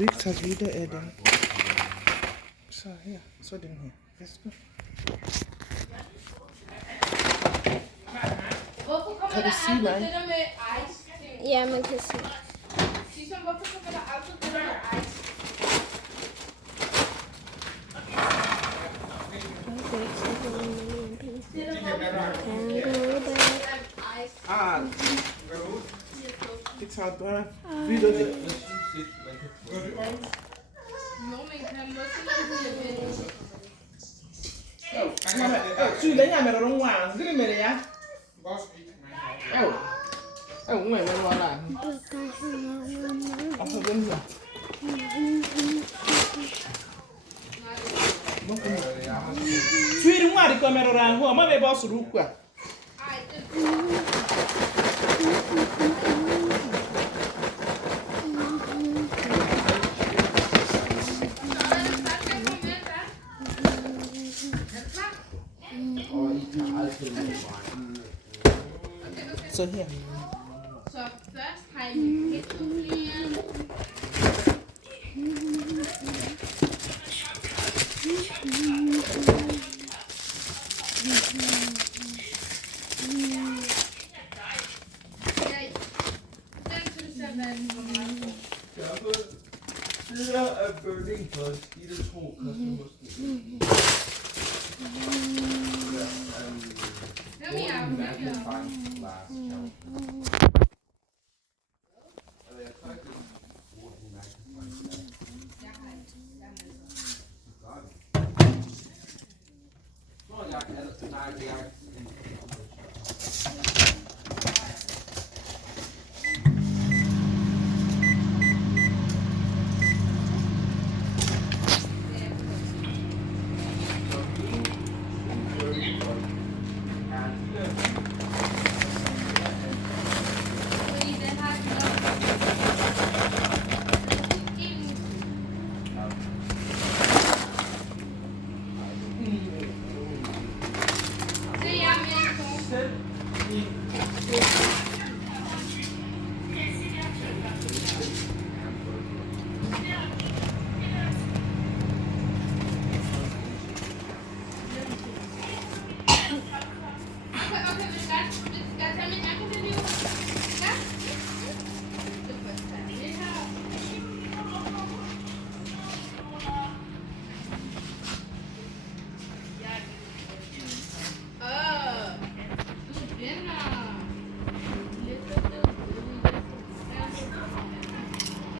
ikke tage videre af den. Så her, så den her. Værsgo. Kan du sige mig? Ja, man kan sige. Hvorfor kommer der aldrig det der med ice? Det tager bare videre. Syg længere med dig nogle gange. Skal det med det, ja? Nogle gange med nogle gange. Og så den her. Syg nogle gange, det går med dig der. Hvor må vi bare så du gør? Så her. Så først har jeg min ketchupflien. Sider af burning first i det tro customers.